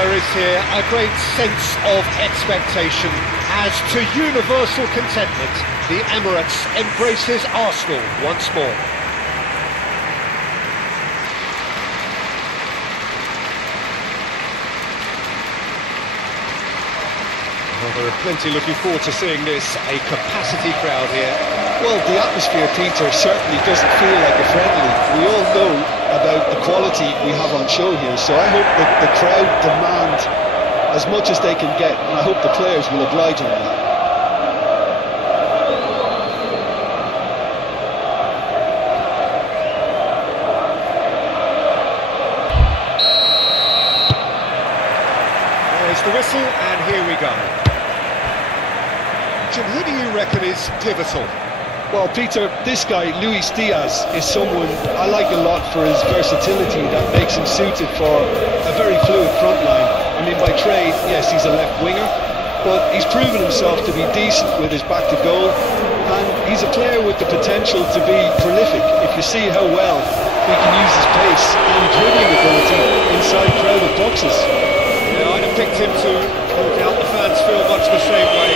there is here a great sense of expectation. As to universal contentment, the Emirates embraces Arsenal once more. Well, there are plenty looking forward to seeing this, a capacity crowd here. Well, the atmosphere, Peter, certainly doesn't feel like a friendly. We all know about the quality we have on show here, so I hope that the crowd demand as much as they can get, and I hope the players will oblige on that. There's the whistle, and here we go. Jim, who do you reckon is pivotal? Well, Peter, this guy, Luis Diaz, is someone I like a lot for his versatility that makes him suited for a very fluid front line. I mean, by trade, yes, he's a left winger, but he's proven himself to be decent with his back to goal, and he's a player with the potential to be prolific if you see how well he can use his pace and dribbling ability inside crowded boxes. Yeah, I'd have picked him to help the fans feel much the same way.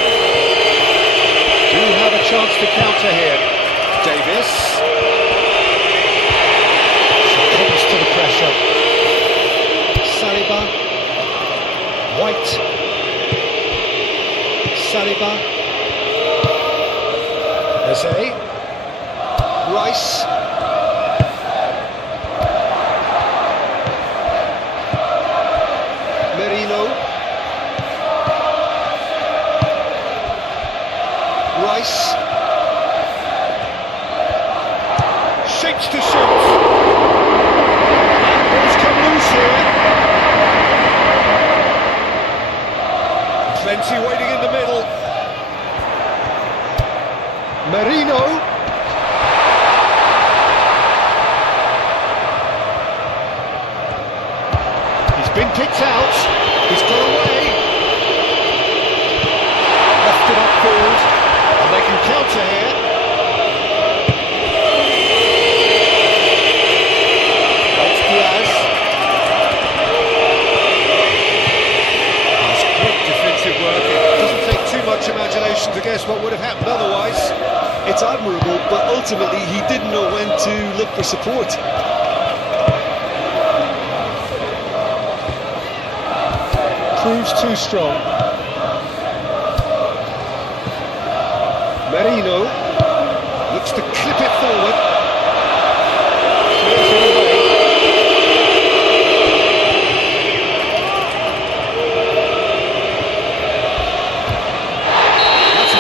Do have a chance to counter here. Davis comes to the pressure. Saliba, White, Saliba, Eze, Rice, Merino, Rice, shakes to shoot. Balls come loose here. Plenty waiting in the middle. Merino. He's been picked out. He's got away. Left it upfield. And they can counter here. That's Diaz. That's great defensive work. It doesn't take too much imagination to guess what would have happened otherwise. It's admirable, but ultimately he didn't know when to look for support. Proves too strong. Merino looks to clip it forward. Clears it away. That's a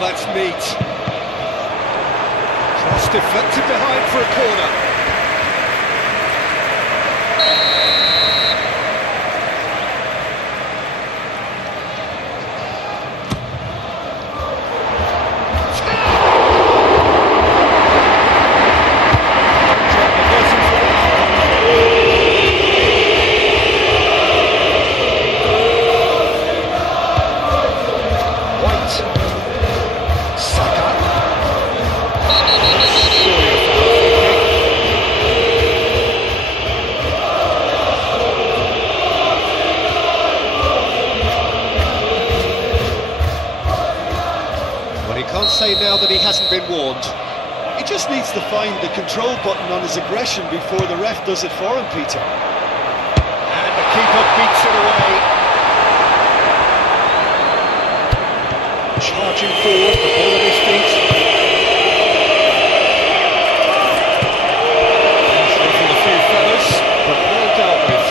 that's neat. Cross deflected behind for a corner. Can't say now that he hasn't been warned. He just needs to find the control button on his aggression before the ref does it for him, Peter. And the keeper beats it away. Charging forward, the ball at his feet. He's making a few feathers, but well dealt with.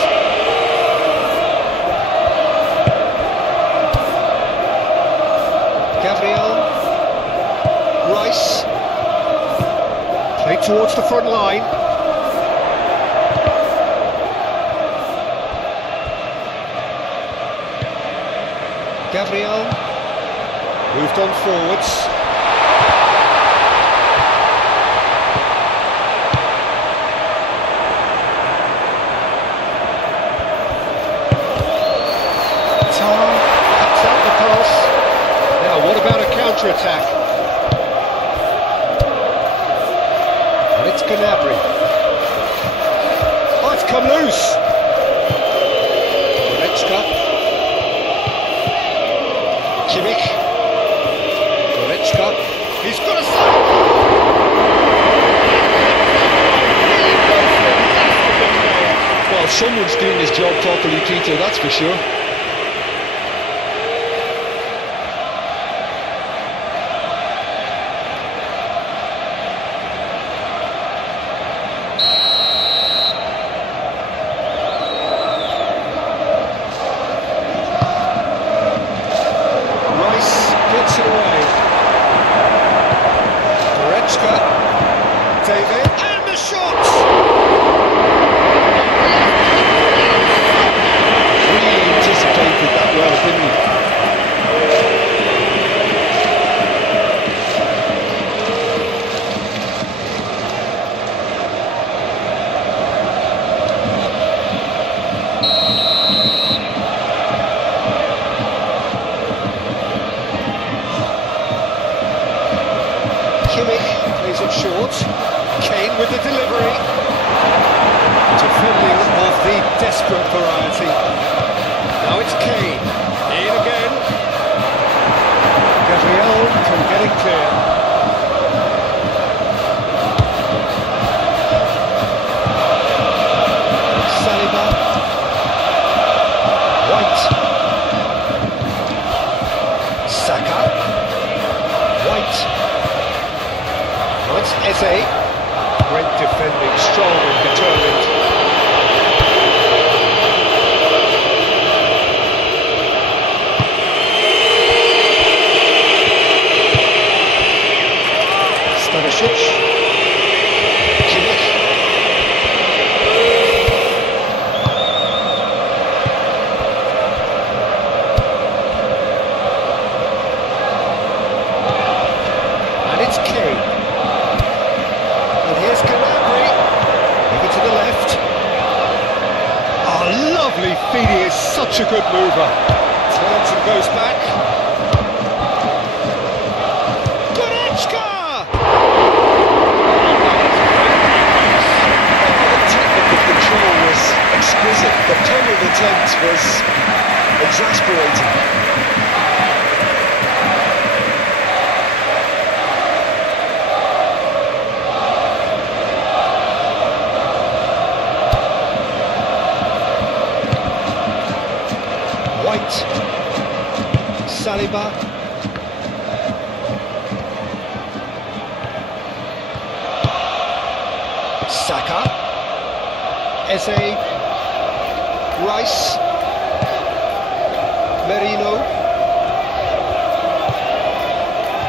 Gabriel. Rice, Play towards the front line. Gabriel moved on forwards. Cuts out the pass. Now, what about a counter-attack? And it's Gnabry. Oh, it's come loose. Goretzka. Kimmich. Goretzka. He's got a save. Well, someone's doing his job properly, Peter, that's for sure. Gets it away. Goretzka. David. And the shot! Really anticipated that well, didn't he? Kimmich plays it short. Kane with the delivery. Defending of the desperate variety. Now it's Kane. In again. Gabriel can get it clear. Saliba. White. Saka. White. It's Eze. Great defending, strong and determined. Stanisic. Kimmich. And it's Kane. Here's Gnabry, over to the left. Oh, lovely feed, he is such a good mover. Turns and goes back. Goretzka! The technical control was exquisite. The tunneled attempt was exasperating. White. Saliba. Saka. Eze. Rice. Merino.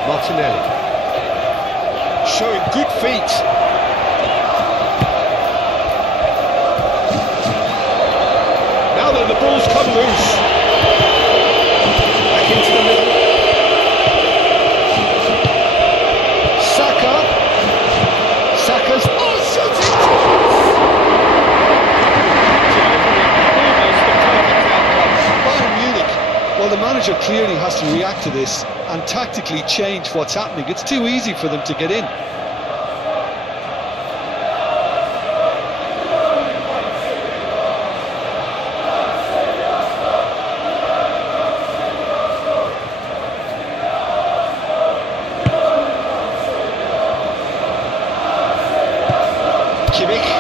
Martinelli. Showing good feet. Now then, the ball's come loose. Back into the middle. Saka. Saka's shooting Bayern Munich, well, the manager clearly has to react to this and tactically change what's happening. It's too easy for them to get in. Kimmich.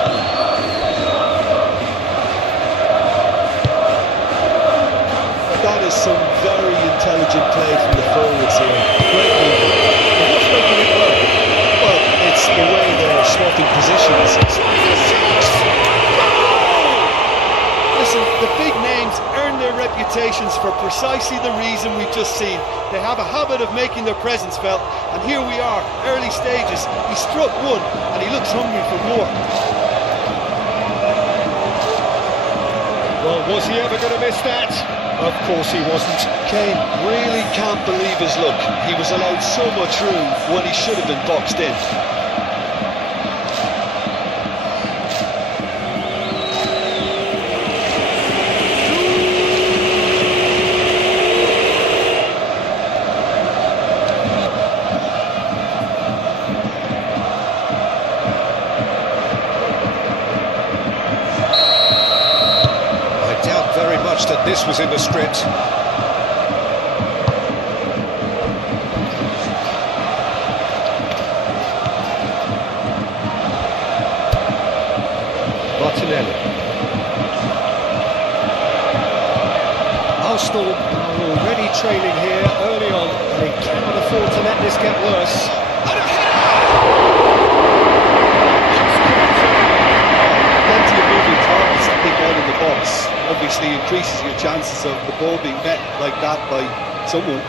That is some very intelligent play from the forwards here. Great movement. What's making it work? Well, for precisely the reason we've just seen. They have a habit of making their presence felt, and here we are, early stages. He struck one, and he looks hungry for more. Well, was he ever going to miss that? Of course he wasn't. Kane really can't believe his luck. He was allowed so much room when he should have been boxed in. That this was in the script. Martinelli. Arsenal are already trailing here early on. They cannot afford to let this get worse. And a Plenty of moving targets to pick out in the box. Obviously increases your chances of the ball being met like that by someone.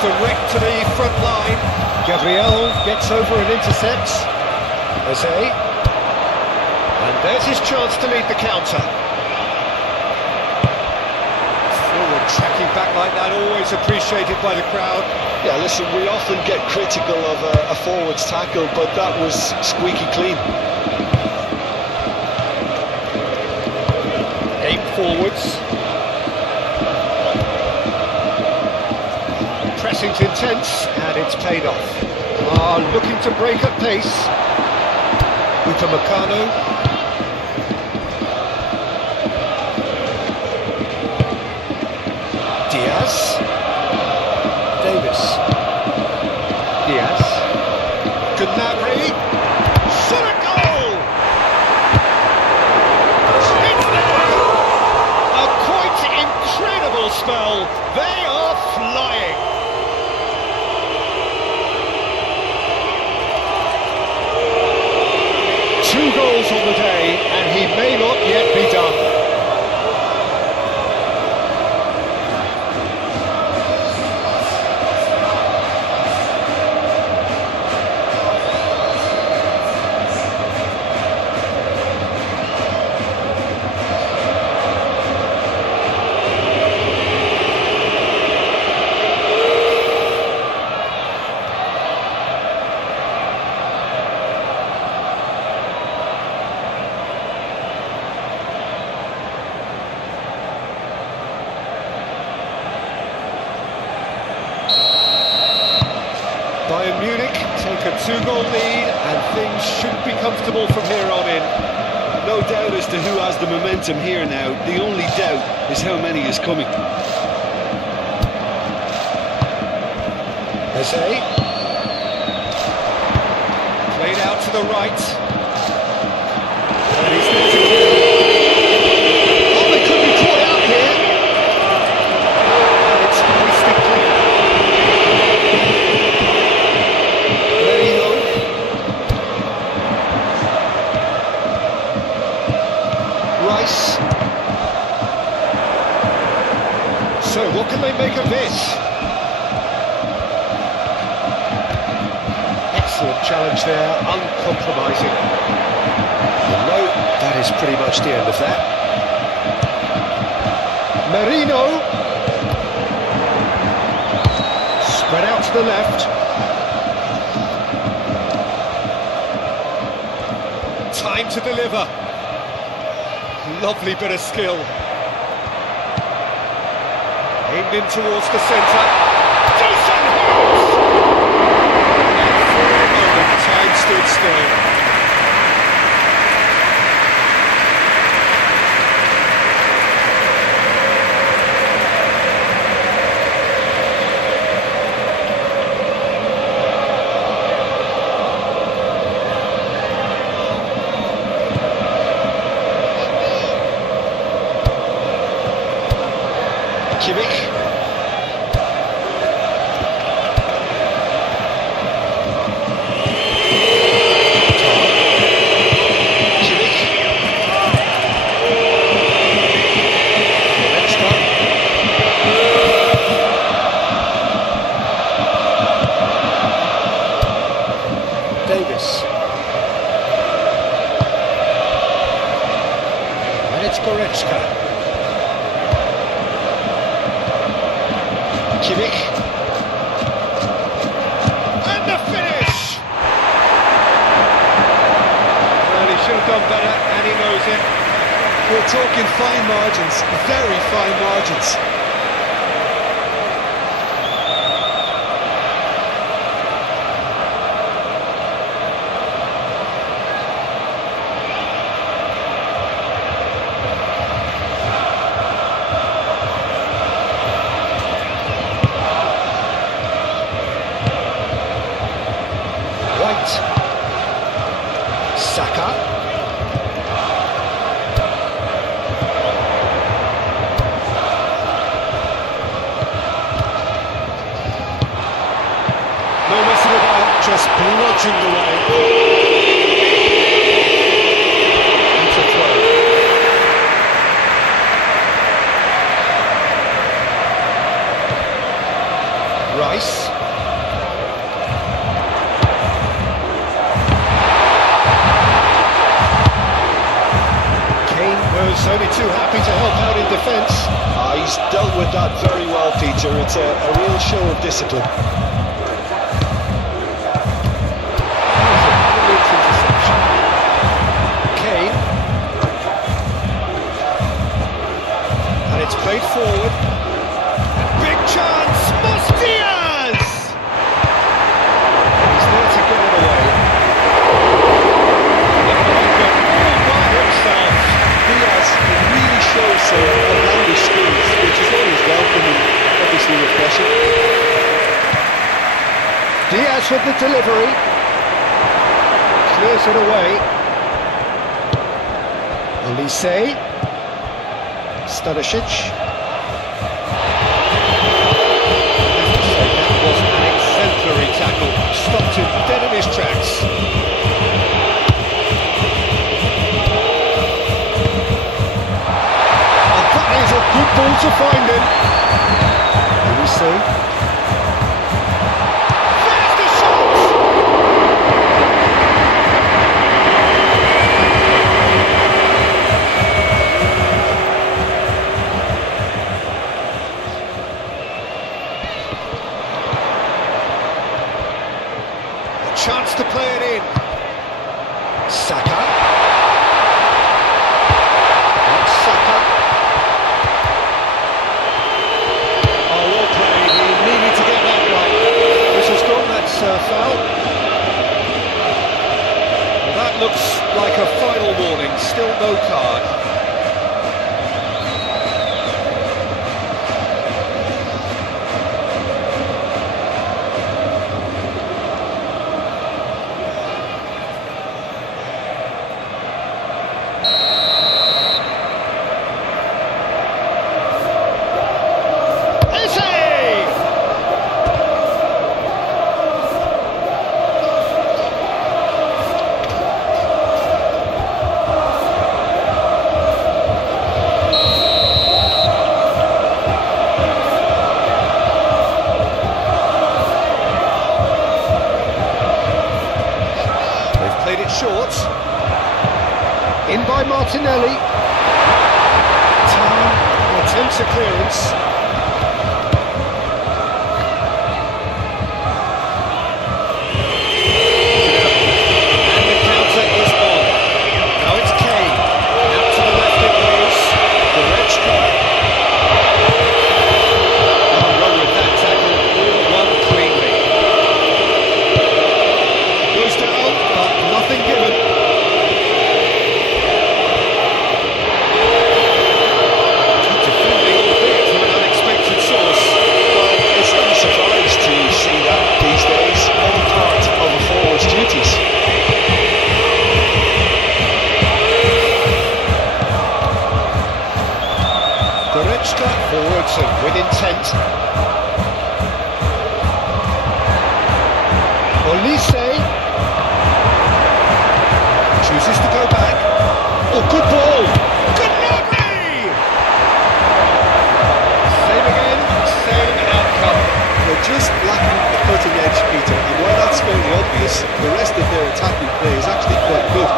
direct to the front line. Gabriel gets over and intercepts. Jose. And there's his chance to lead the counter. Forward tracking back like that, always appreciated by the crowd. Yeah, listen, we often get critical of a forward's tackle, but that was squeaky clean. 8 forwards. Pressing's intense, and it's paid off. Looking to break at pace. Upamecano. Diaz. Davis. Diaz. Gnabry. Shot a goal! It's there! A quite incredible spell. They are flying. Two goals on the day, and he may not yet be done. Bayern Munich take a 2-goal lead, and things should be comfortable from here on in. No doubt as to who has the momentum here now. The only doubt is how many is coming. Jose. Played out to the right. And he's left to kill. Oh, they could be caught out here. And it's hoisted clear. Rice. So what can they make of this? Excellent challenge there, uncompromising. No, that is pretty much the end of that. Merino. Spread out to the left. Time to deliver. Lovely bit of skill. Aimed in towards the centre. Decent hit! And for a moment, time stood still. Kimmich. Davis. And it's Goretzka. Kimmich. And the finish! Well, he should have done better, and he knows it. We're talking fine margins, very fine margins. Saka. No messing about, just bludgeoned away. It's a throw. Rice. Was only too happy to help out in defence. He's dealt with that very well, Peter. It's a real show of discipline. Interception. Kane. And it's played forward. Big chance! Diaz! He's there to get it away. All by himself. Diaz really shows some outlandish skills, which is always welcome and obviously refreshing. Diaz with the delivery. Clears it away. Olise. Stanisic. That was an exemplary tackle. Stopped him dead in his tracks. Good ball to find him. Here we see. There's the shot! A chance to play it in. Saka. That's Saka. Foul. Well, that looks like a final warning, still no card. Short. In by Martinelli. Time attempts a clearance. And the counter is on. Now it's Kane. Out to the left it goes. Goretzka. Can't run with that tackle. All won cleanly. Goes down, but nothing given. Defending, albeit from an intent. Olise chooses to go back. Oh, good ball! Good knock-knee! Same again, same outcome. They're just lacking the cutting edge, Peter, and while that's fairly obvious, the rest of their attacking play is actually quite good.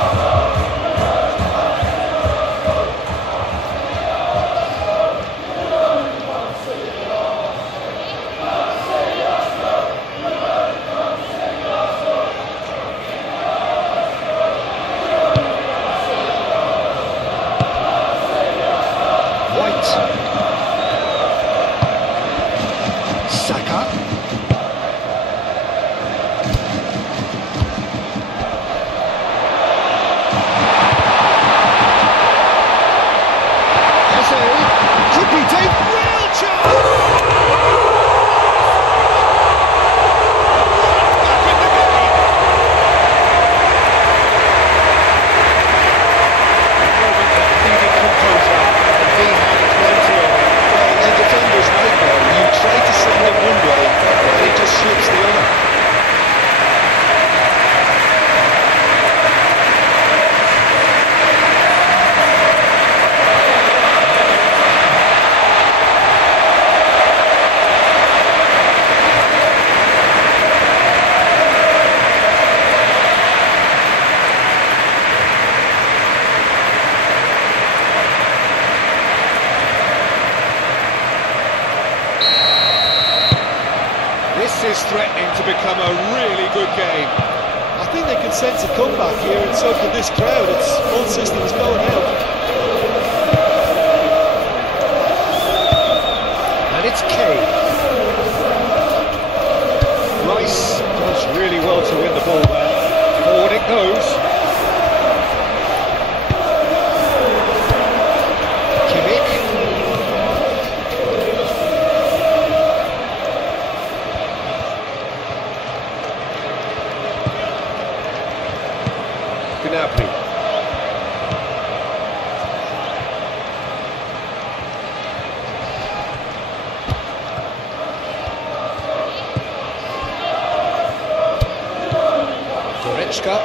Saka. Eze could be deep. Real chance. Back in the game. A moment of pleading composure, and he had plenty of it. Well, a defender's nightmare. You try to send him one way, and he just slips the other. This is threatening to become a really good game. I think they can sense a comeback here, and so can this crowd. It's all systems going out. And it's Kane. Rice does really well to win the ball there. Forward it goes. Kimmich. Gnabry. Goretzka.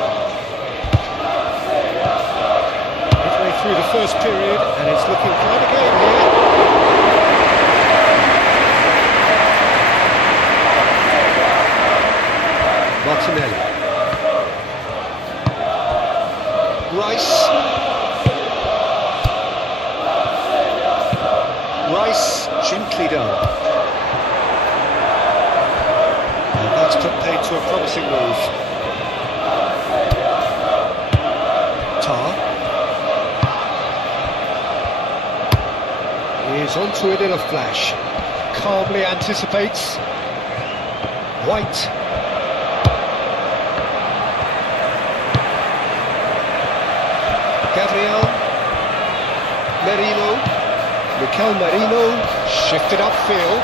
Midway through the first period, and it's looking quite a game here. Martinelli. Rice gently done. And that's put paid to a promising move. Tar is onto it in a flash. Calmly anticipates. White. Gabriel Merino. Mikel Merino shifted upfield.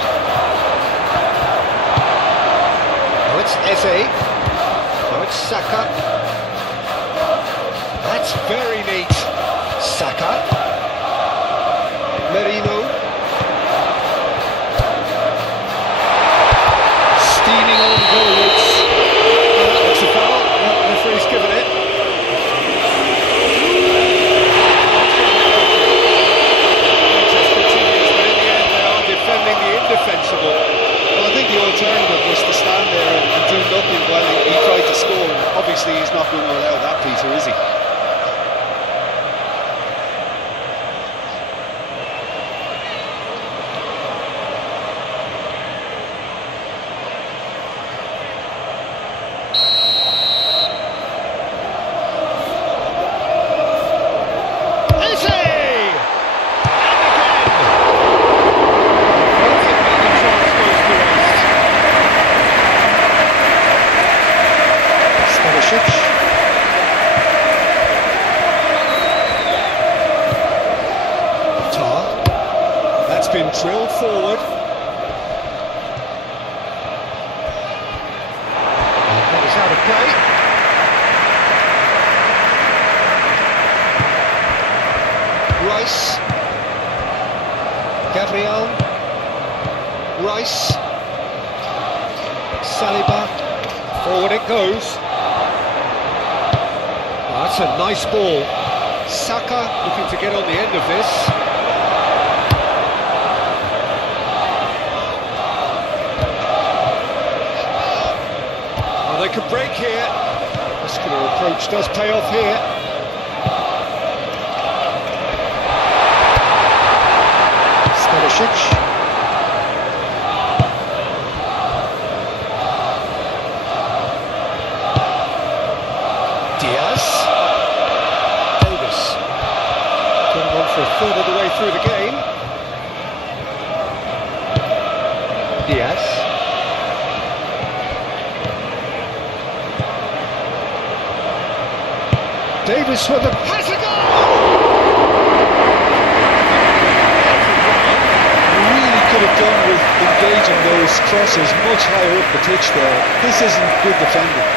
Now it's Eze. Now it's Saka. That's very neat. Saka. Merino. Steaming on goals. That's a foul. The referee's given it. Defending the indefensible. Well, I think the alternative was to stand there and do nothing while he tried to score. And obviously, he's not going to allow that, Peter, is he? Rice. Saliba. Forward it goes. Oh, that's a nice ball. Saka looking to get on the end of this. Oh, they could break here. Muscular approach does pay off here. Stanisic. For a third of the way through the game. Diaz. Davis with the has a goal! Really could have done with engaging those crosses much higher up the pitch there. This isn't good defending.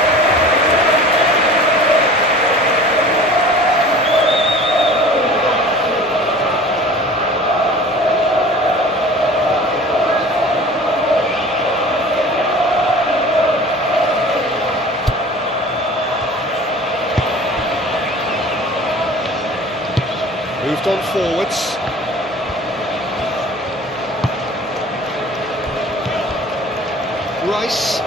Moved on forwards. Rice.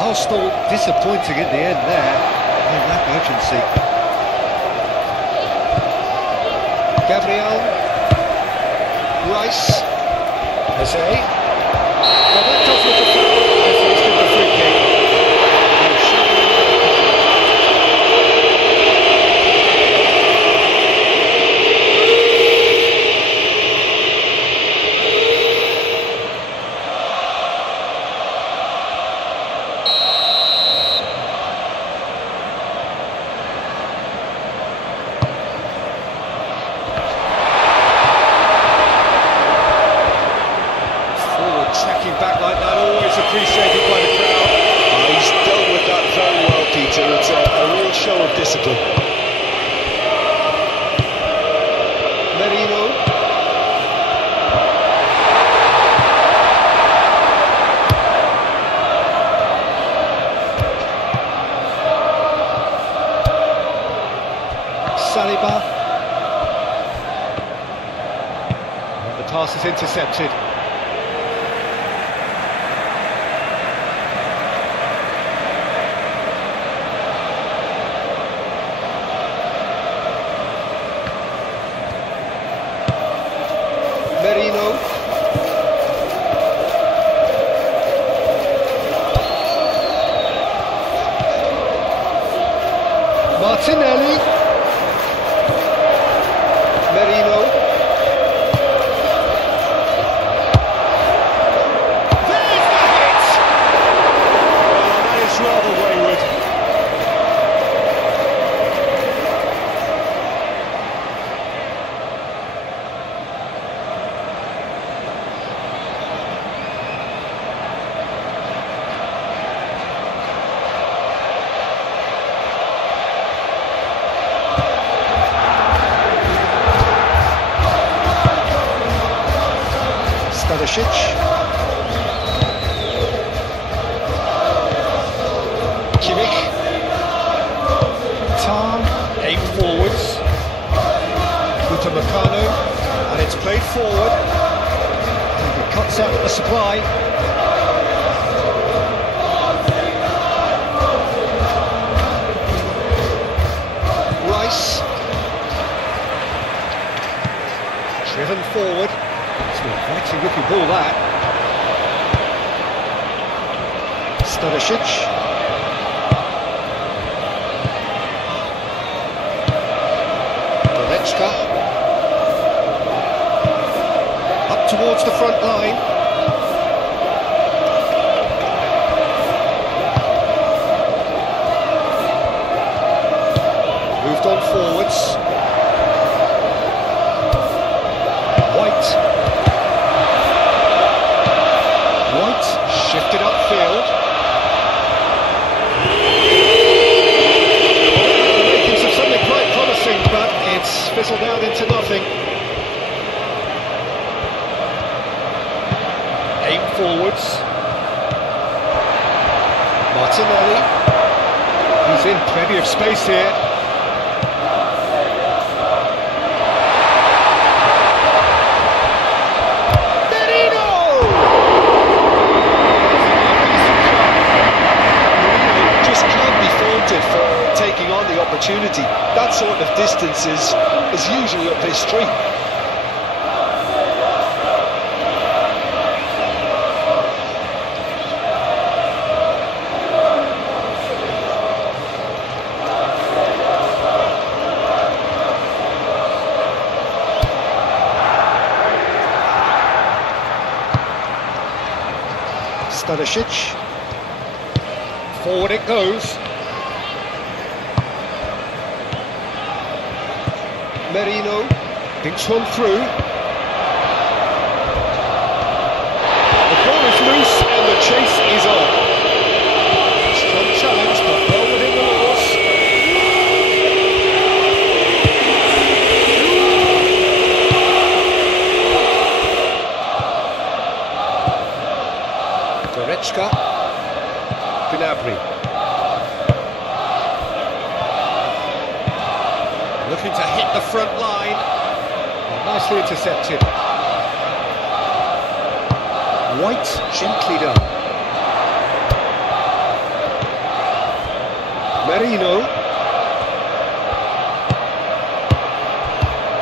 Arsenal disappointing in the end there. They lack urgency. Gabriel. Rice. Jose. Well, that does look a foul. I think it's been a free kick. Back like that, always appreciated by the crowd. He's dealt with that very well, Peter. It's a real show of discipline. Merino. Saliba. And the pass is intercepted. Merino. Martinelli. Merino. There's the hit! Oh, that is rather wayward. Stanisic. Kimmich. Tarn. Aim forwards. Upamecano. And it's played forward. He cuts out the supply. Rice. Driven forward. It's an inviting looking ball, that. Stanisic. Goretzka. Up towards the front line. Moved on forwards. Shifted upfield. Makings of something quite promising, but it's fizzled out into nothing. Aim forwards. Martinelli. He's in plenty of space here. For taking on the opportunity. That sort of distance is usually up his street. Stanisic. Forward it goes. Merino thinks one through. The ball is loose and the chase is on. Strong challenge, but well within the laws. Goretzka. Gnabry. Looking to hit the front line. Oh, nicely intercepted. White, gently done. Merino.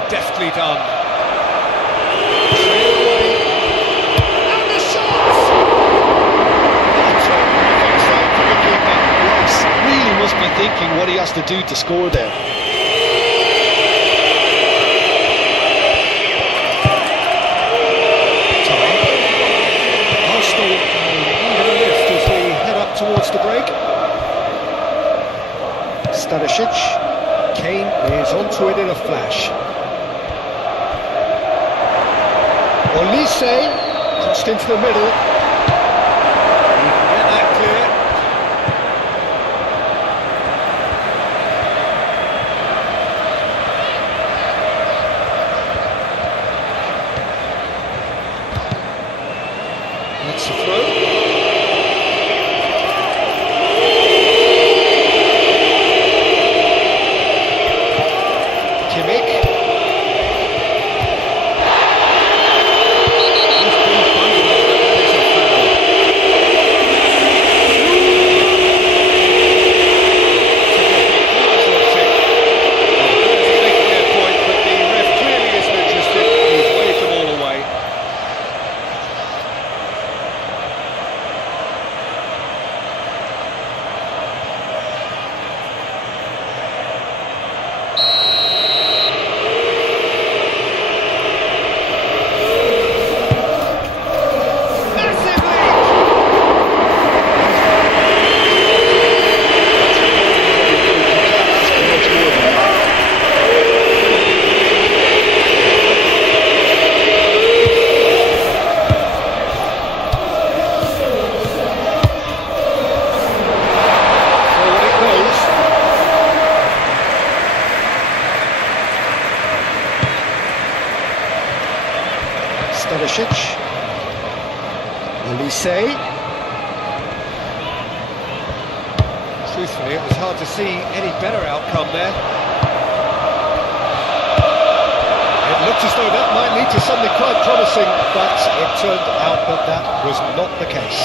Deftly done. And the shot! That's a perfect save for the keeper. Rice really must be thinking what he has to do to score there. Towards the break. Stanisic. Kane is onto it in a flash. Olise crossed into the middle. You can get that clear. That's the throw. Stanisic. Olise. Truthfully, it was hard to see any better outcome there. It looked as though that might lead to something quite promising, but it turned out that that was not the case.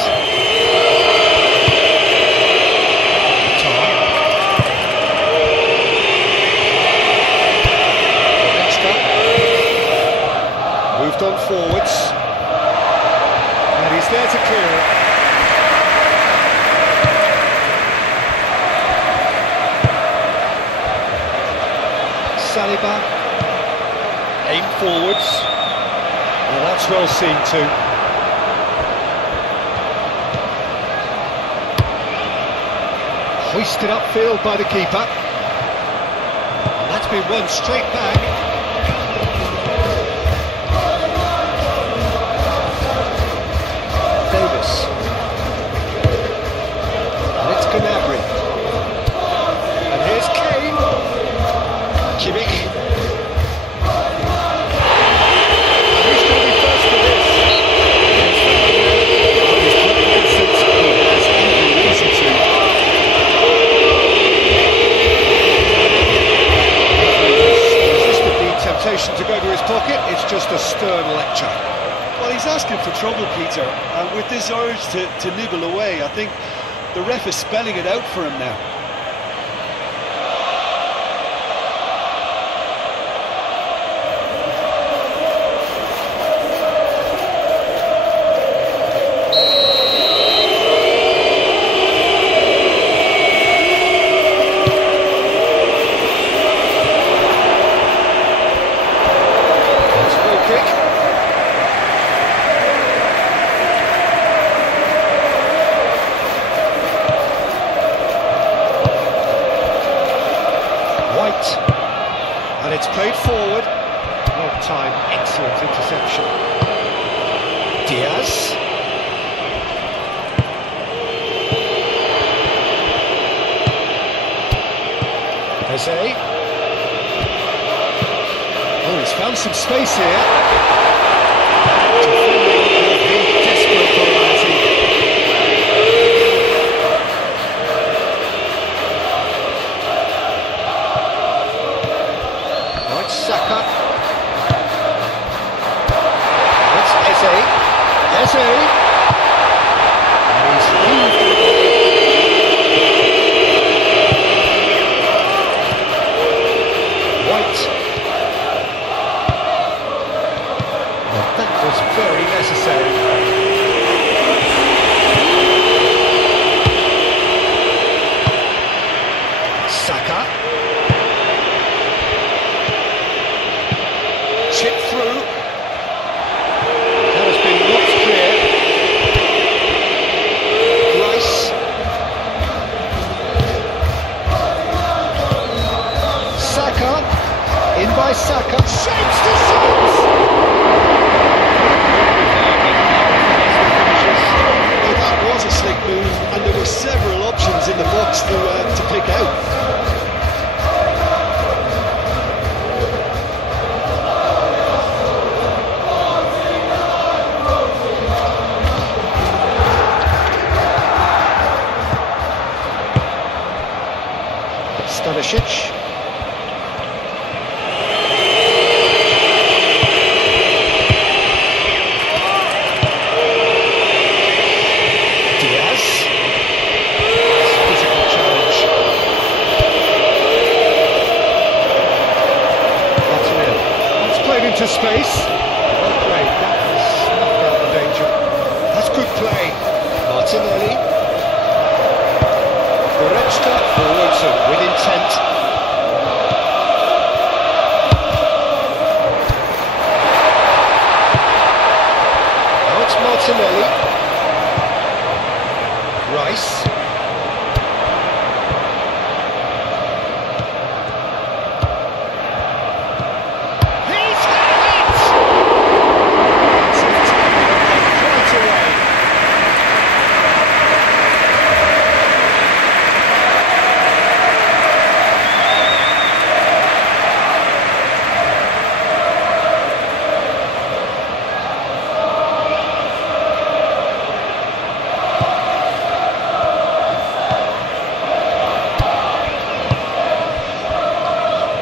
Moved on forwards, and he's there to clear it. Saliba, aim forwards, well, that's well seen too. Hoisted upfield by the keeper, and that's been won straight back. Gnabry. And here's Kane. Kimmich. And who's going to be first for this? stern lecture. Well, he's asking for trouble, Peter, and with this urge to nibble away, I think the ref is spelling it out for him now. And it's played forward. Long time, excellent interception. Diaz. Jose. Oh, he's found some space here. Defending desperate variety. Saka. That's Eze. Eze. And he's moved. White. Well, that was very necessary. Saka. Chip through. That has been knocked clear. Rice. Saka. In by Saka. Shapes to six. Well, that was a slick move, and there were several options in the box to pick out. Stanisic. Diaz. Physical challenge. Martinelli. It's played into space. Well played. That was snuffed out the danger. That's good play. Martinelli. Goretzka forwards and with intent. Now it's Martinelli. Rice. He's had it! It's right away.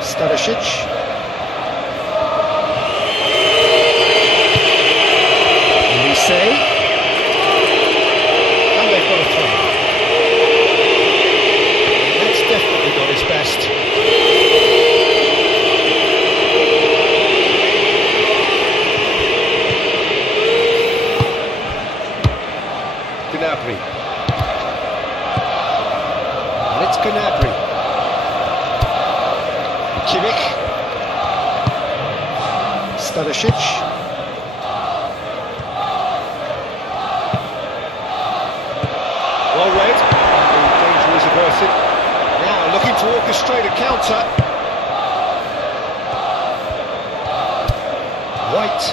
Stanisic. Elise. And they've got a throw. That's definitely not his best. Gnabry. And it's Gnabry. Kimmich. Stanisic. Well read. The danger is averted. Now looking to orchestrate a counter. White.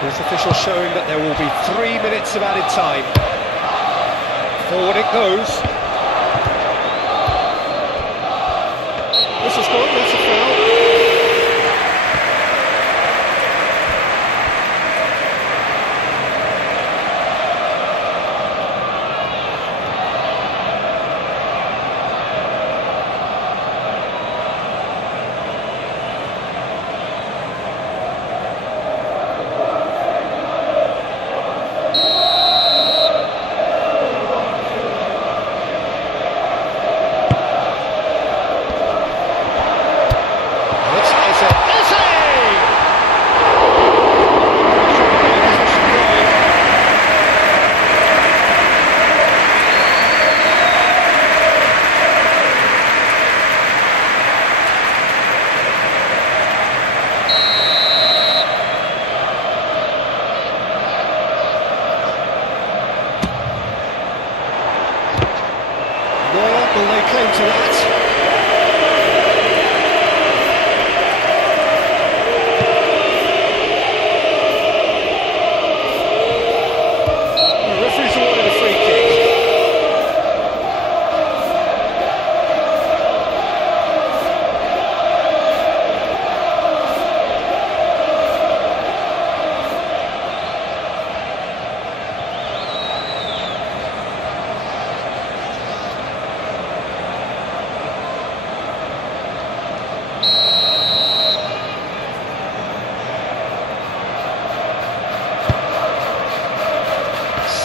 This official showing that there will be 3 minutes of added time. Forward it goes. Whistle's gone, that's a foul.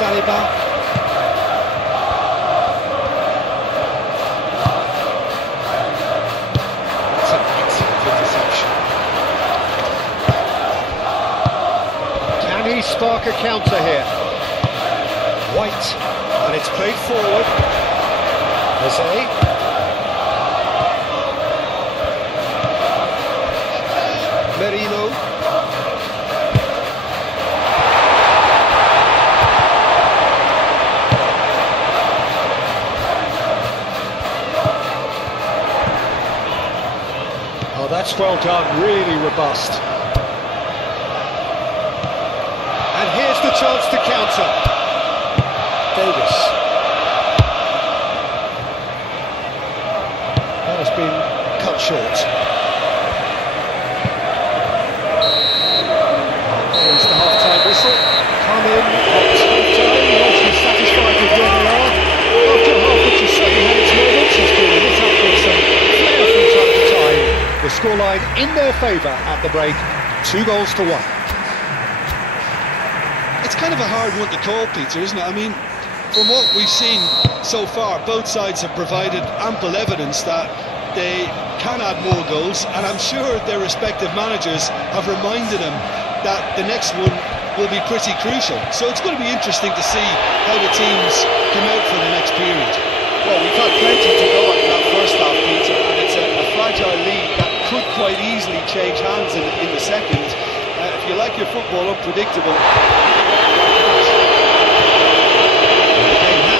Saliba. That's an excellent interception. Can he spark a counter here? White, and it's played forward. Jose. Merino. Oh, that's well done, really robust. And here's the chance to counter. Davis. That has been cut short. There's the half-time whistle. Come in at half-time, not to be satisfied with where they are. After half, which has certainly had its moments, has been lit up with some flair from time to time. The scoreline in their favour at the break, 2-1. It's kind of a hard one to call, Peter, isn't it? I mean, from what we've seen so far, both sides have provided ample evidence that they can add more goals, and I'm sure their respective managers have reminded them that the next one will be pretty crucial. So it's going to be interesting to see how the teams come out for the next period. Well, we've had plenty to go at that first half, Peter, and it's a fragile lead that could quite easily change hands in the second. If you like your football unpredictable...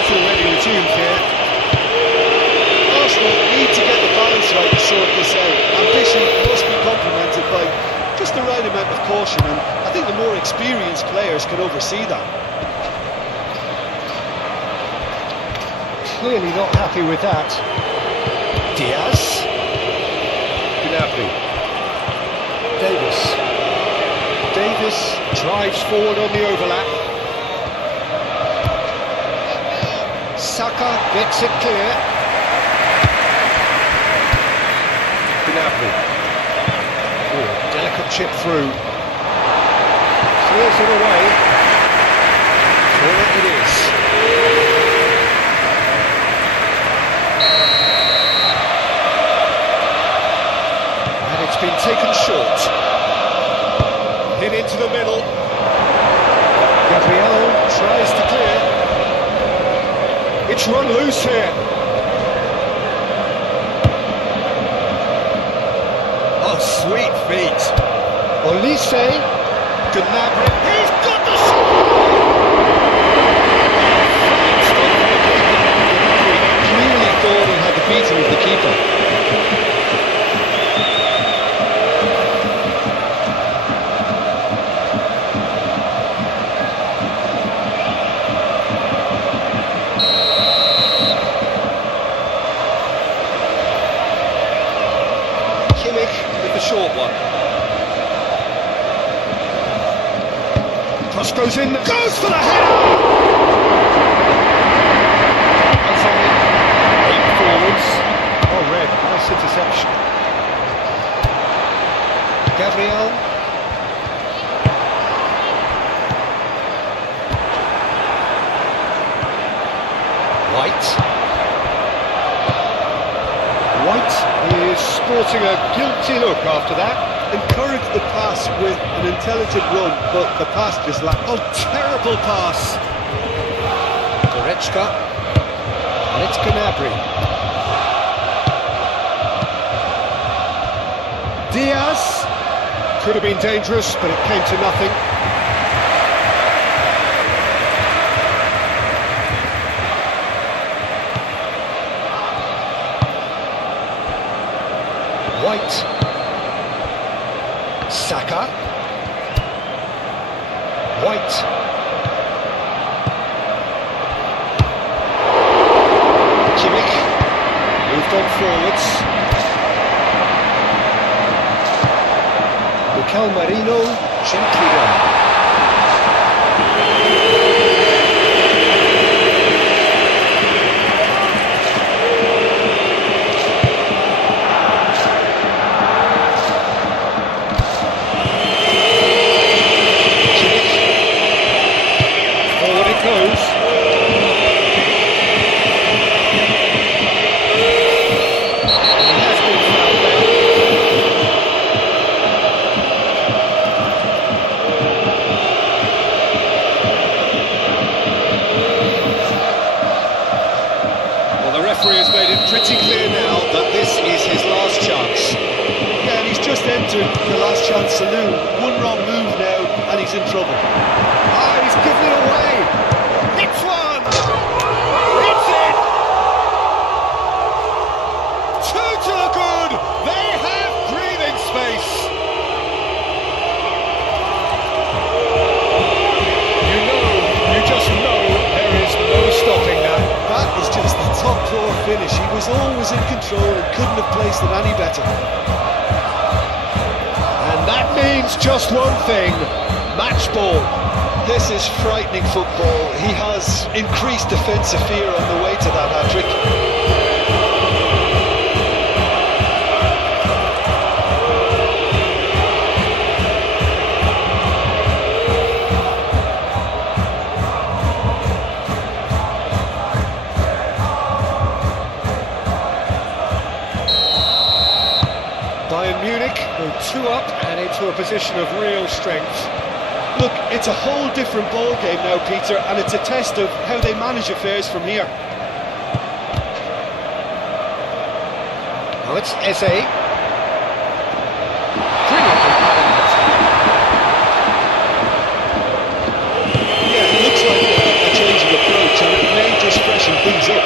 Already resumed here. Arsenal need to get the balance right to sort this out. Ambition must be complemented by just the right amount of caution, and I think the more experienced players can oversee that. Clearly not happy with that. Diaz. Gnabry. Davis. Davis drives forward on the overlap. Saka gets it clear. Gnabry. Oh, delicate chip through. Clears it away. Corner it is. And it's been taken short. Hit into the middle. Gabriel tries to clear. It's run loose here. Oh, sweet feet. Olise, Gnabry. He's got the shot! Clearly thought he had the beating of the keeper. With the short one. Cross goes in, goes for the header! Eight forwards. Oh, red, nice interception. Gabriel. White. White is sporting a guilty look after that. Encourage the pass with an intelligent run, but the pass just lacked. Oh, terrible pass. Goretzka. And it's Gnabry. Diaz. Could have been dangerous, but it came to nothing. White. Saka. White. Kimmich. Moved on forwards. Marino gently down. Forward it goes. Peter, the last chance saloon. One wrong move now, and he's in trouble. Ah, he's given it away. It's one. It's in. Two to the good. They have breathing space. You just know there is no stopping that. That is just the top drawer finish. He was always in control and couldn't have placed it any better. And that means just one thing, match ball. This is frightening football. He has increased defensive fear on the way to that hat-trick. Bayern Munich go 2 up and into a position of real strength. Look, it's a whole different ball game now, Peter, and it's a test of how they manage affairs from here. Now it's Eze. Brilliantly cut out. Yeah, it looks like a change of approach, and it may just freshen things up.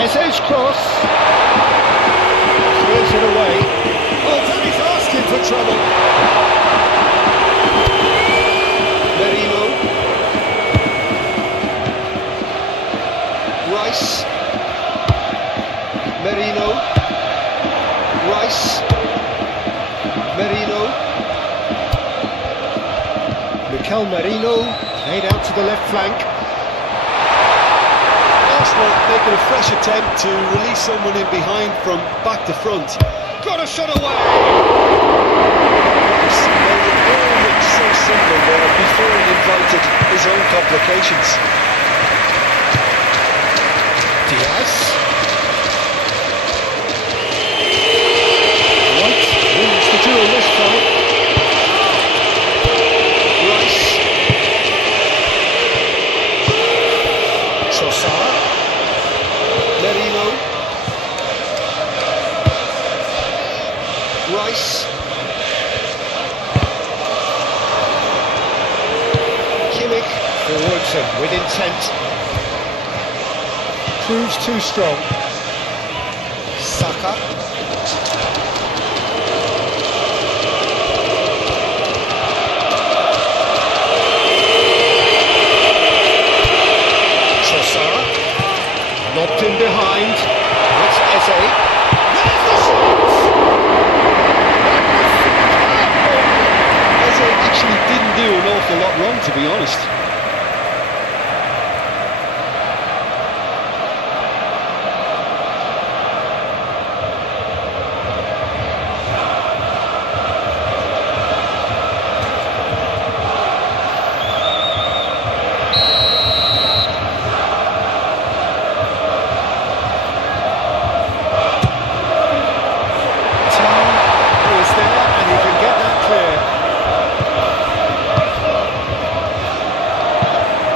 Eze's cross. Clears it away. Oh, Danny's asking for trouble. Merino. Rice. Merino. Rice. Merino. Mikel Merino laid out to the left flank. Arsenal making a fresh attempt to release someone in behind from back to front. Got a shot away! It all looked so simple there before he invited his own complications. Diaz. White wins the duel this time. Rice. Trossard. Merino. Rice. Kimmich. Forwards and with intent. Proves too strong. Saka. Trossard. Knocked in behind. It's Eze. There's the shot! Eze actually didn't do an awful lot wrong, to be honest.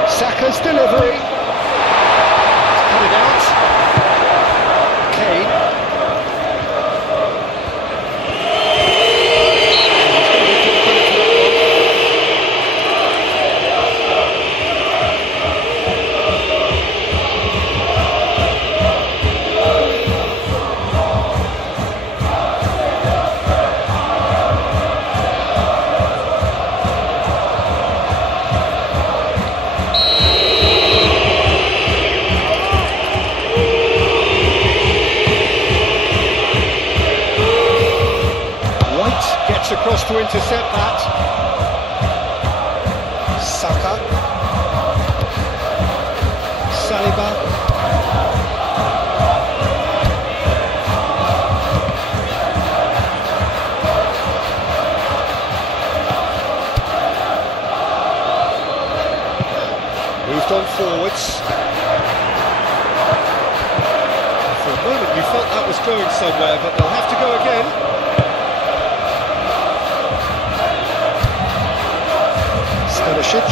Saka's delivery. Cut it out. Kane. Gets across to intercept that. Saka. Saliba. Moved on forwards. For a moment you felt that was going somewhere, but they'll have to go again. Stanisic.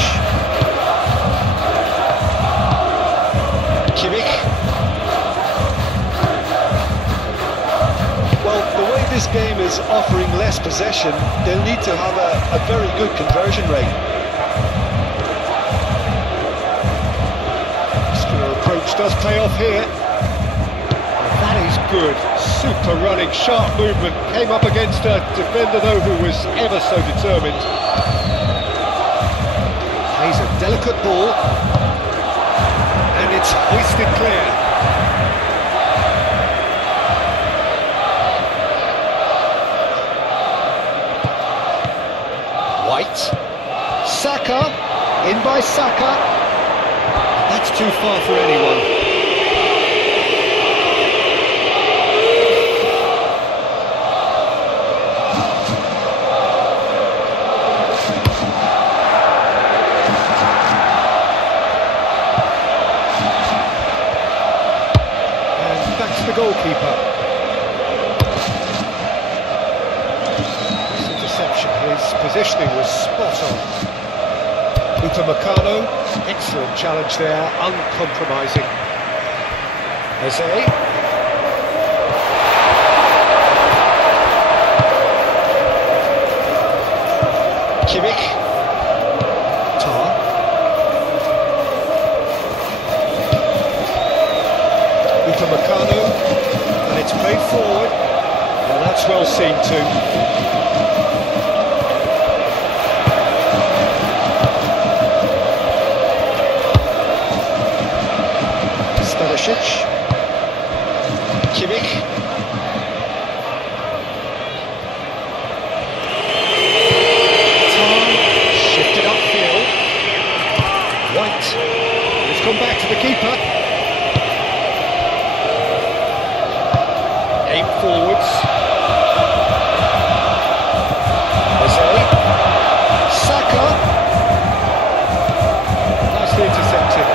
game is offering less possession, they'll need to have a very good conversion rate. Muscular approach does pay off here. That is good. Super running, sharp movement. Came up against a defender, though, who was ever so determined. Plays a delicate ball. And it's hoisted clear. White. Saka. In by Saka. That's too far for anyone. The goalkeeper. This interception, his positioning was spot on. Upamecano, excellent challenge there, uncompromising. Eze. Kimmich. Tar. Upamecano, and it's played forward, and that's well seen too. Stanisic, Kimmich, Tar, shifted upfield, White, it's come back to the keeper. Aim forwards. Eze. Saka. Nicely intercepted.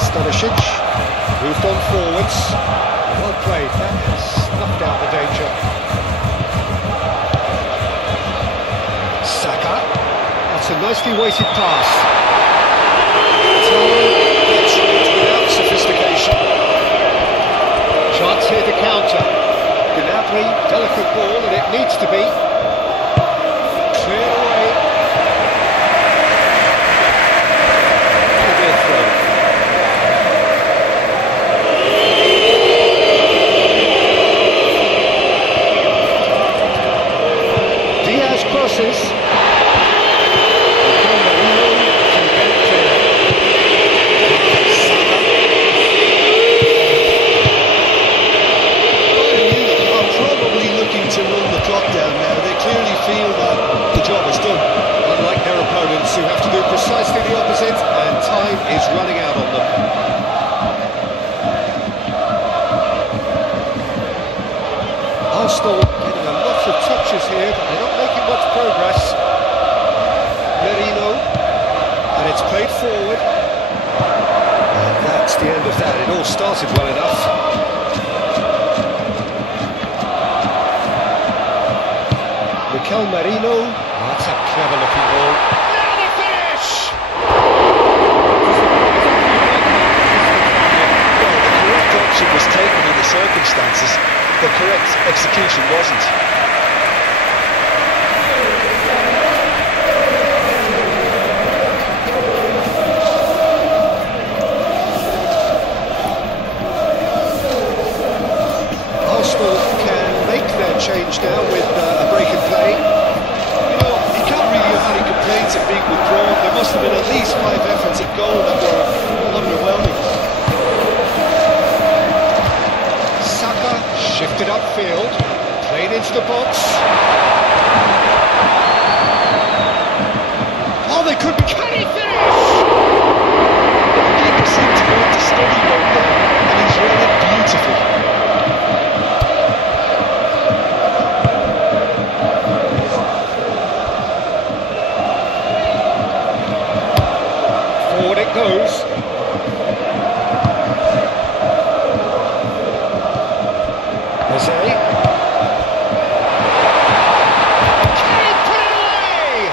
Stanisic moved on forwards. Well played. That has snuffed out the danger. That's a nicely weighted pass. Gets it without sophistication. Chance here to counter. Gnabry, delicate ball, and it needs to be. Cleared away. That'll be a throw. Diaz crosses. To run the clock down now, they clearly feel that the job is done. Unlike their opponents who have to do precisely the opposite, and time is running out on them. Arsenal getting a lot of touches here, but they're not making much progress. Merino, and it's played forward. And that's the end of that. It all started well enough. Mikel Merino, that's a clever looking ball. Now the finish! Well, the correct option was taken in the circumstances, the correct execution wasn't. Arsenal can make their change now with a break in play. You know, you can't really have any complaints of being withdrawn. There must have been at least 5 efforts at goal that were underwhelming. Saka shifted upfield, played into the box. Oh, they could be. Can he finish? The keeper seemed to go into study mode there, and he's read it beautifully. Forward it goes. Eze. Can he put it away?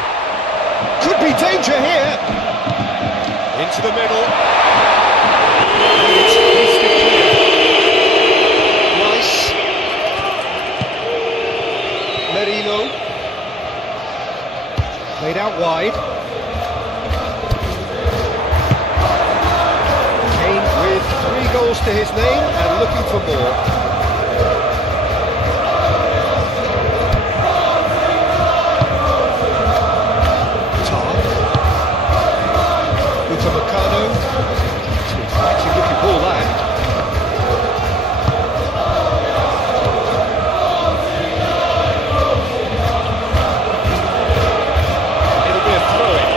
go. Played out wide. Kane with 3 goals to his name and looking for more. Actually looking ball that. It'll be a throw-in.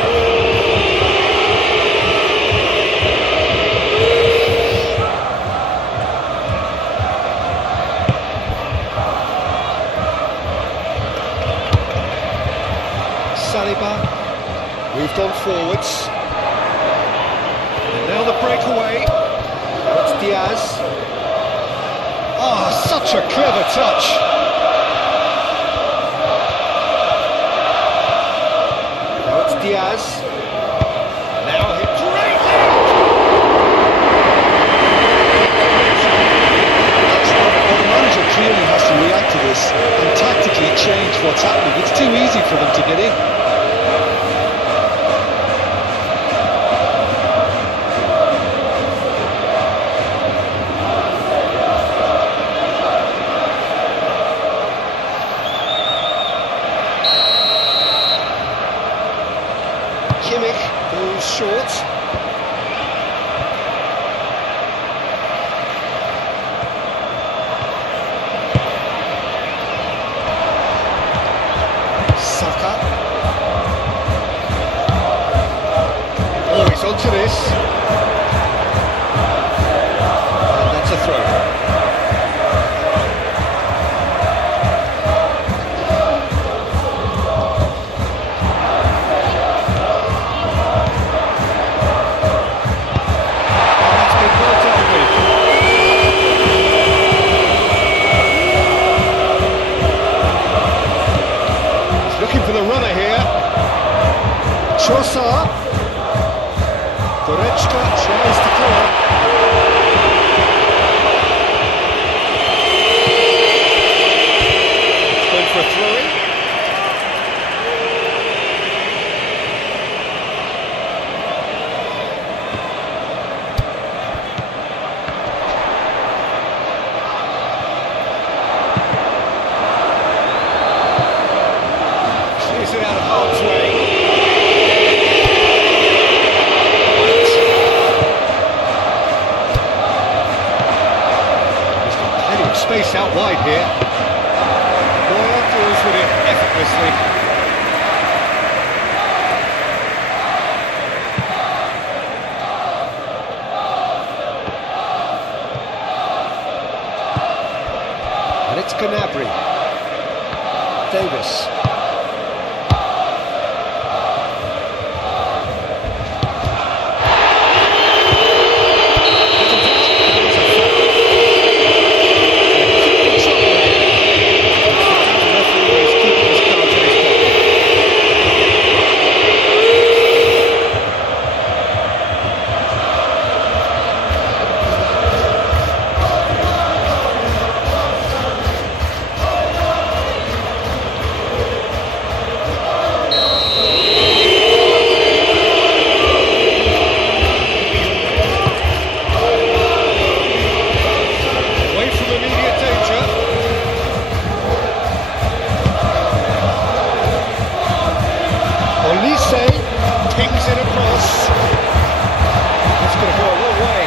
Saliba moved on forwards. Now the breakaway. It's Diaz. Oh, such a clever touch. Now it's Diaz. Now hit greatly. Well, the manager clearly has to react to this and tactically change what's happening. It's too easy for them to get in. Goes short. Saka. Oh, he's onto this. And that's a throw. For the runner here, Trossard, Goretzka tries to clear. It's going for a throw-in. It out of harm's way. He's got plenty of space out wide here. Neuer deals with it effortlessly. And it's Gnabry. Davis. Pings it across. That's going to go a long way.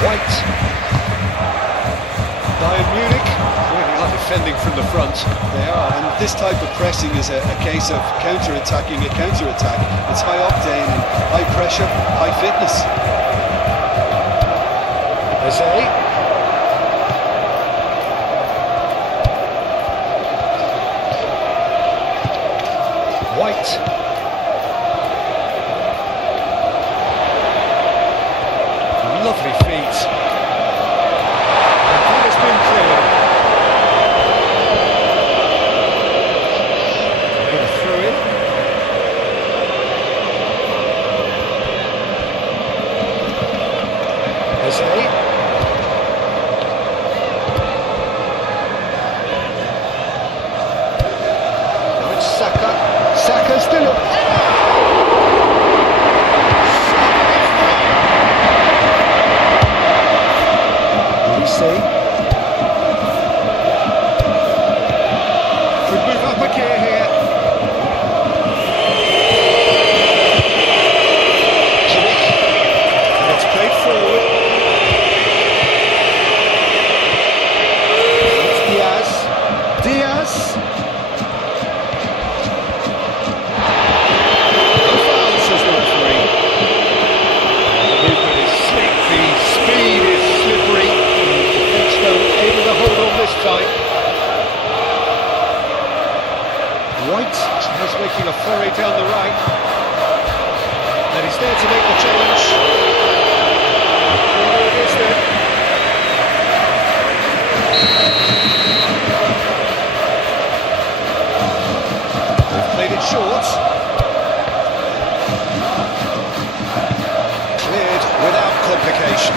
White. Bayern Munich really are defending from the front. They are, and this type of pressing is a case of counter-attacking a counter-attack. It's high octane and high pressure, high fitness. Eze. White. Lovely feet. And that has been cleared. We're going to throw in. Eze. creating a flurry down the right. And he's there to make the challenge. Corner it is then. They've played it short. Cleared without complication.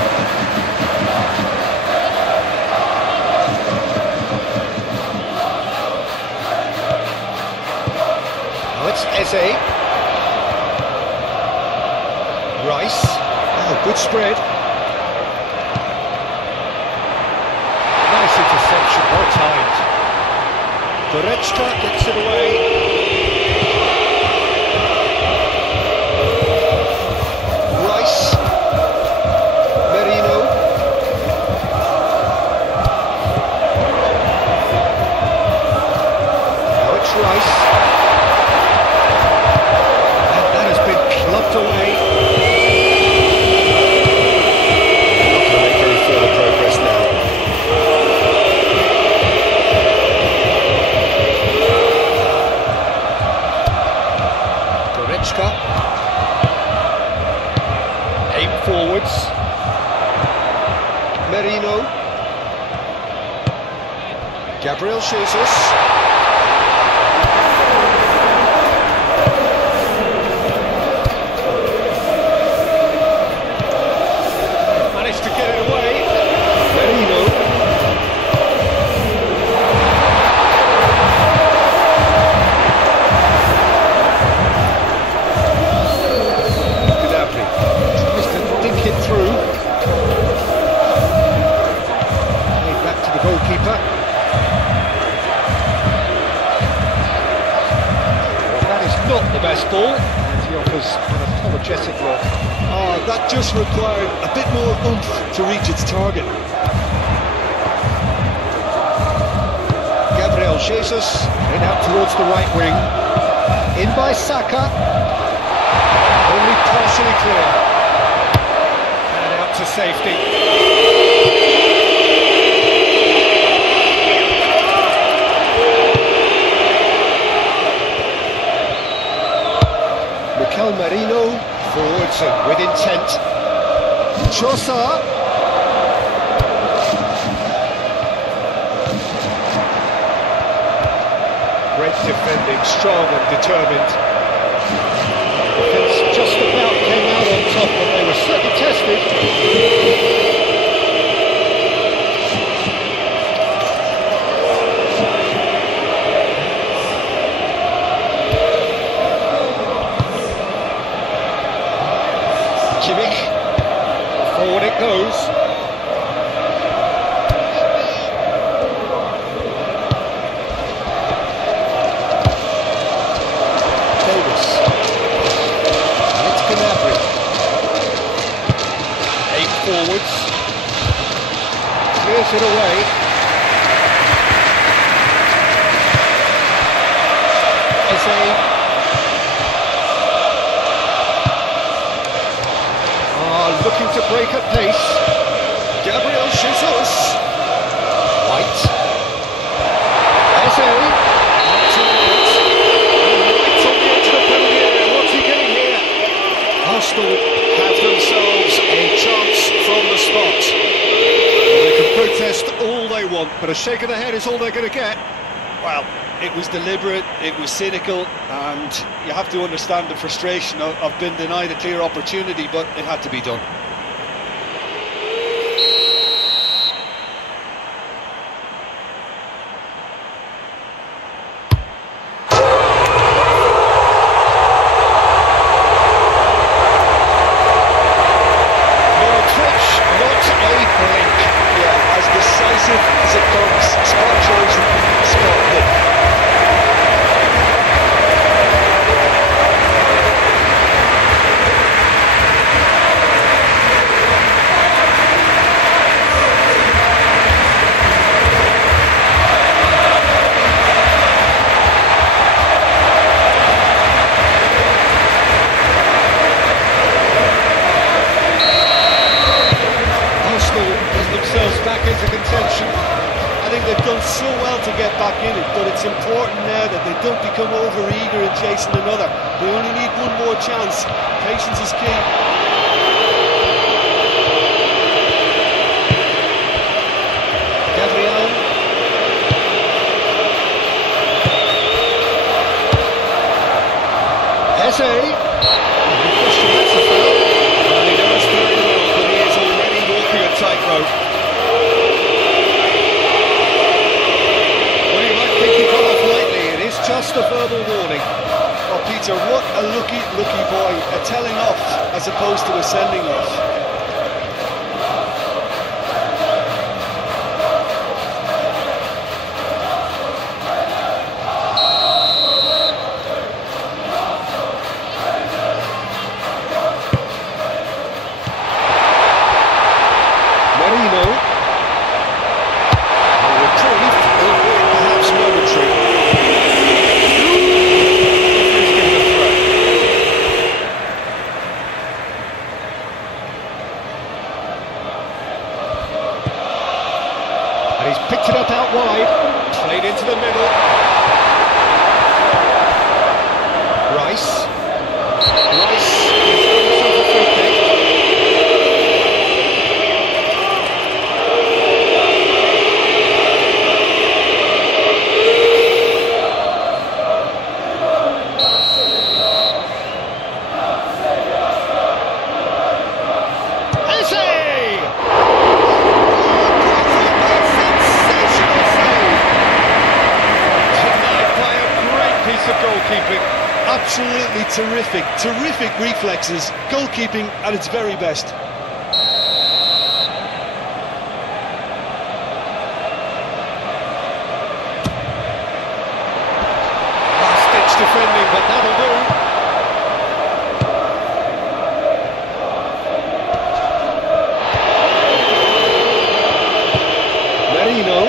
Now it's Eze. Rice. Oh, good spread. Nice interception, well timed. Goretzka gets it away. Rice. Merino. Now it's Rice. And that has been clubbed away. Not going to make any further progress now. Goretzka. Aim forwards. Merino. Gabriel Jesus. Managed to get it away. Merino. Gnabry tries to dink it through. Played back to the goalkeeper. That is not the best ball, and he offers an apologetic look. Oh, that just required a bit more oomph to reach its target. Gabriel Jesus in out towards the right wing. In by Saka. Only partially clear. And out to safety. Mikel Merino forwards and with intent. Trossard. Great defending, strong and determined. Defence just about came out on top, but they were certainly tested. Kimmich, forward it goes. Davis. And it's Gnabry. Aim forwards. Clears it away. Eze. Looking to break at pace. Gabriel Jesus. White. Eze. Right on the edge of the penalty area. What's he getting here? Arsenal have themselves a chance from the spot. Well, they can protest all they want, but a shake of the head is all they're going to get. Well, it was deliberate, it was cynical, and you have to understand the frustration of being denied a clear opportunity, but it had to be done. Not a twitch, not a blink. Yeah, as decisive as it comes, spot chosen, spot hit. Arsenal get themselves back into contention. I think they've done so well to get back in it, but it's important now that they don't become over-eager in chasing another. They only need one more chance. Patience is key. Gabriel. Eze. The question, that's a foul. Well, he knows very well that he is already walking a tightrope. Well, you might think he got off lightly. It is just a verbal warning. Oh, Peter, what a lucky boy. A telling off as opposed to a sending off. Perhaps momentary. And he's picked it up out wide, played into the middle. Rice. He's got himself a free kick. Goalkeeping, absolutely terrific reflexes, goalkeeping at its very best. Last-ditch defending, but that'll do. Merino.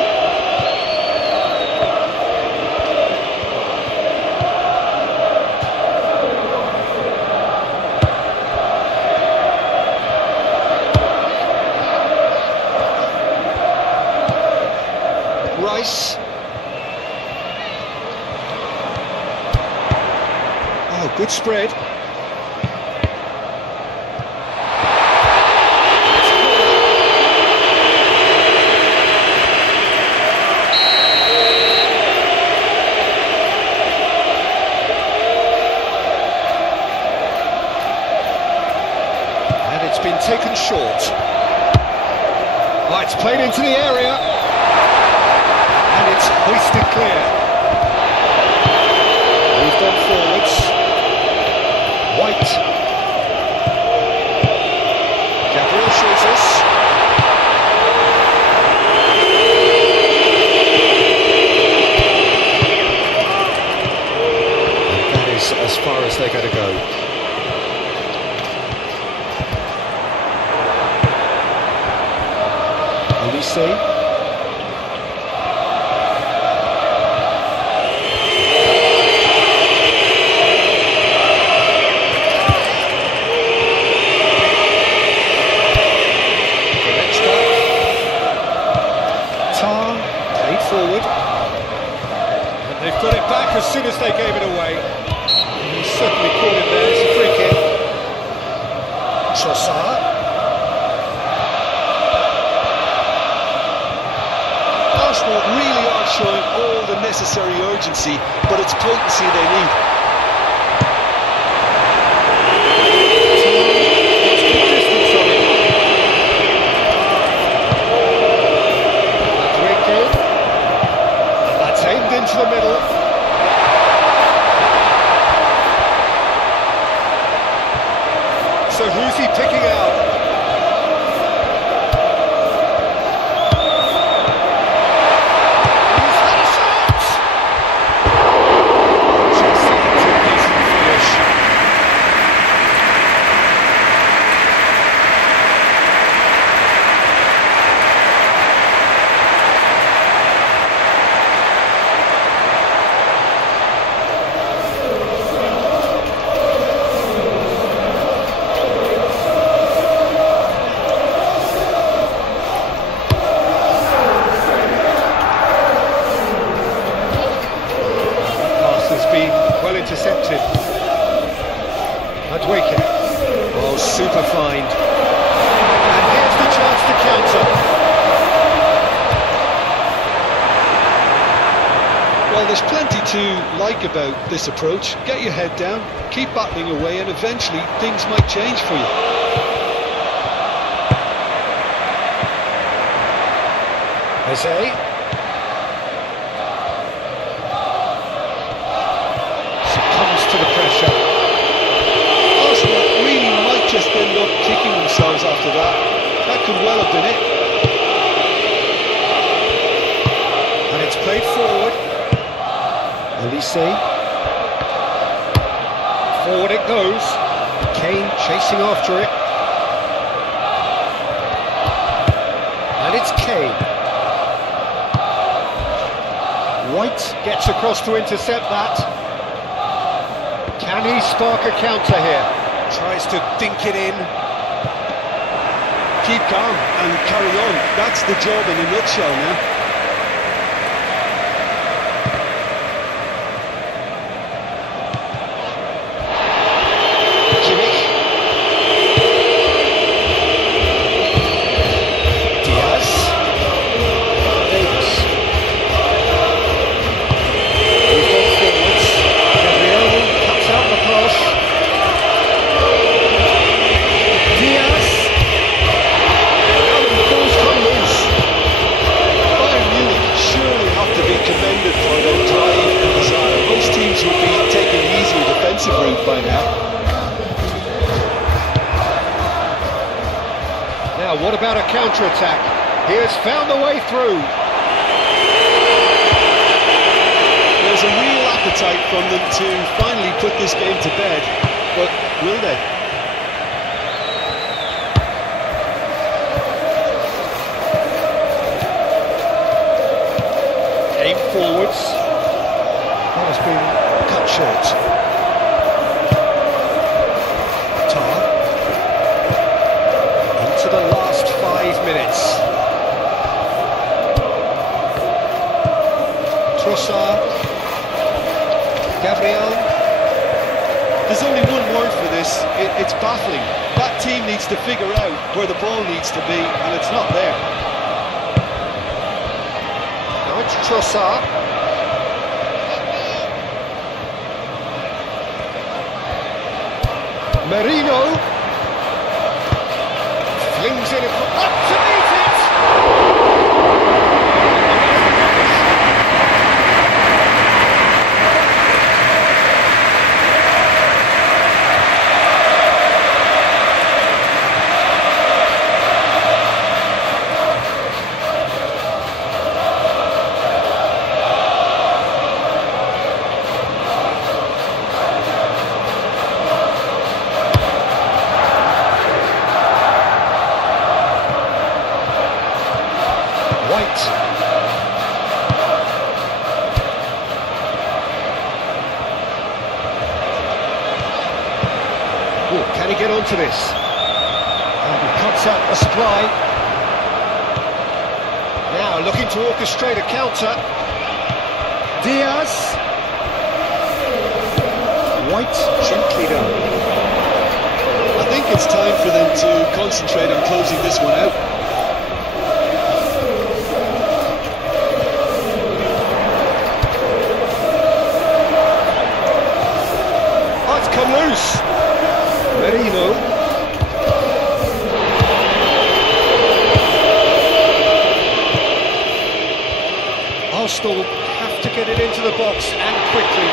Rice. Oh, good spread. And it's been taken short. Oh, it's played into the area. And it's hoisted clear. Moved on forwards. White. Gabriel shows us. And that is as far as they're going to go. Olise. Forward, and they've got it back as soon as they gave it away. And he's certainly caught it there. It's a free kick. Trossard. Arsenal really aren't showing all the necessary urgency, but it's potency they need. Into the middle. So who's he picking out? He's had a shot! Well, there's plenty to like about this approach. Get your head down, keep battling away, and eventually things might change for you. Jose. Succumbs to the pressure. Arsenal really might just end up kicking themselves after that. That could well have been it. And it's played forward. Elise. Forward it goes. Kane chasing after it. And it's Kane. White gets across to intercept that. Can he spark a counter here? Tries to dink it in. Keep calm and carry on. That's the job in a nutshell now. By now. Now, what about a counter-attack? He has found a way through. There's a real appetite from them to finally put this game to bed, but will they? Aim forwards. That has been cut short. Into the last 5 minutes. Trossard. Gabriel. There's only one word for this. It's baffling. That team needs to figure out where the ball needs to be, and it's not there. Now it's Trossard. Merino. Flings it up to meet it! Can he get onto this? And he cuts out the supply. Now looking to orchestrate a counter. Diaz. White gently down. I think it's time for them to concentrate on closing this one out. Oh, it's come loose. Merino. Arsenal have to get it into the box and quickly.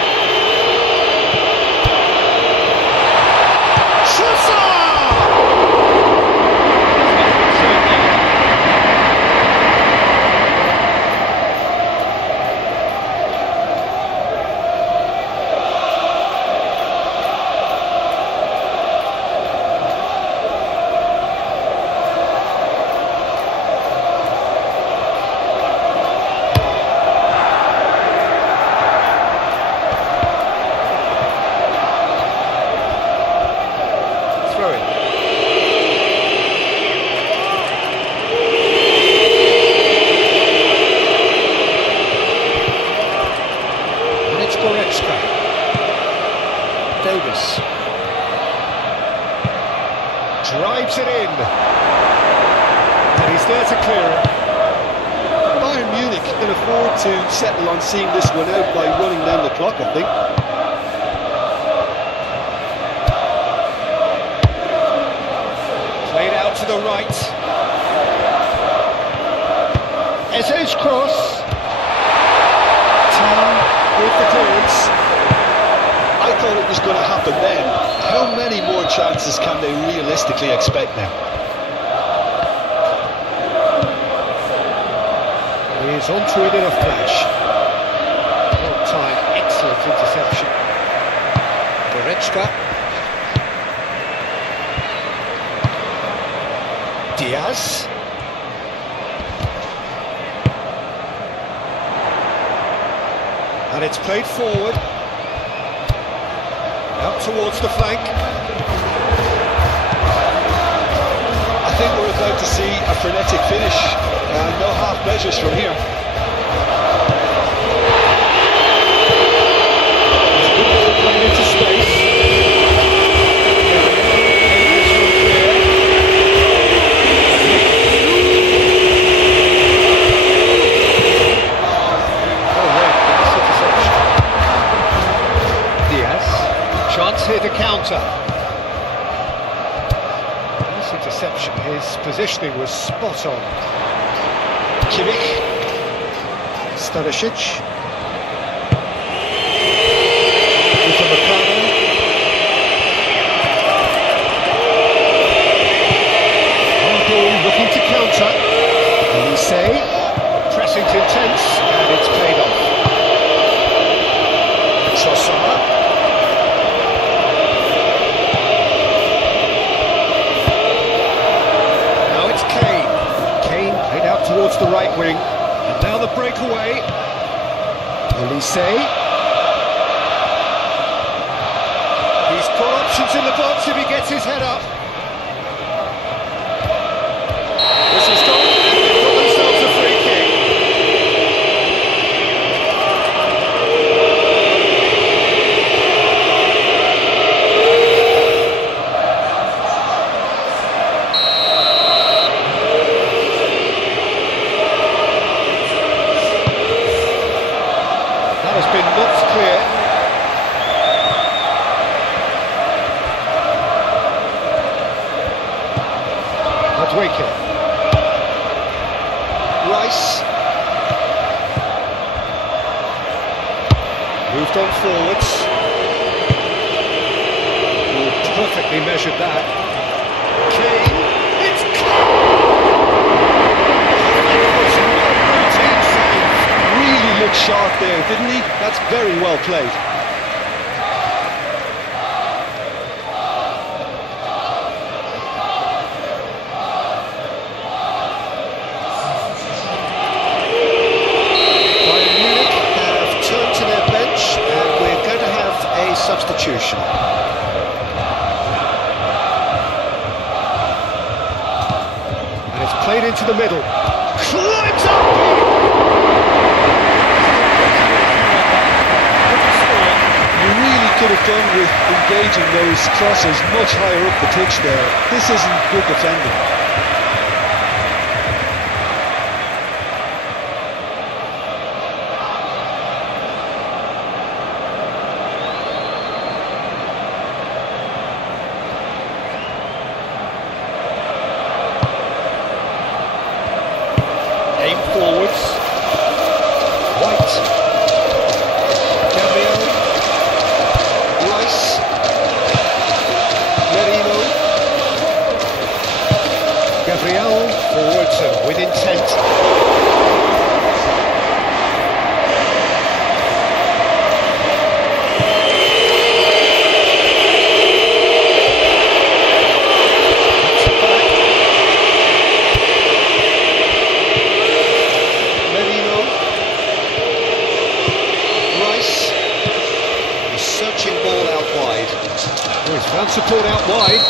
Davis drives it in, and he's there to clear it. Bayern Munich, in a afford to settle on seeing this one out by running down the clock, I think. Played out to the right. Eze's cross. Tam with the clearance. I thought it was going to happen then. How many more chances can they realistically expect now? He's onto it in a flash. Long time, excellent interception. Goretzka. Diaz. And it's played forward. Out towards the flank. I think we're about to see a frenetic finish, and no half measures from here. Played into space. Chance here to counter. This interception, his positioning was spot on. Kimmich. Stanisic. Upamecano. Hardball looking to counter. Elise. Pressing's intense, and it's paid off. Trossard. Towards the right wing, and now the breakaway. Elise. He's got options in the box if he gets his head up. This is gone, and they've got themselves a free kick. Has been knocked clear. Madueke. Rice. Moved on forwards. Oh, perfectly measured that. Kane. It's Really looked sharp there, didn't he? That's very well played. Bayern Munich have turned to their bench, and we're going to have a substitution. And it's played into the middle. Climbs up! Could have done with engaging those crosses much higher up the pitch there. This isn't good defending. Aim forwards. White. Gabriel forwards and with intent. Merino. Rice. He's searching ball out wide. Oh, he's found support out wide.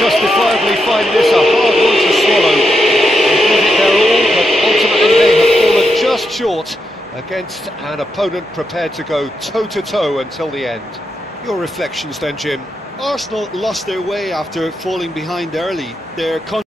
Justifiably find this a hard one to swallow. They give it their all, but ultimately they have fallen just short against an opponent prepared to go toe-to-toe until the end. Your reflections then, Jim, Arsenal lost their way after falling behind early. Their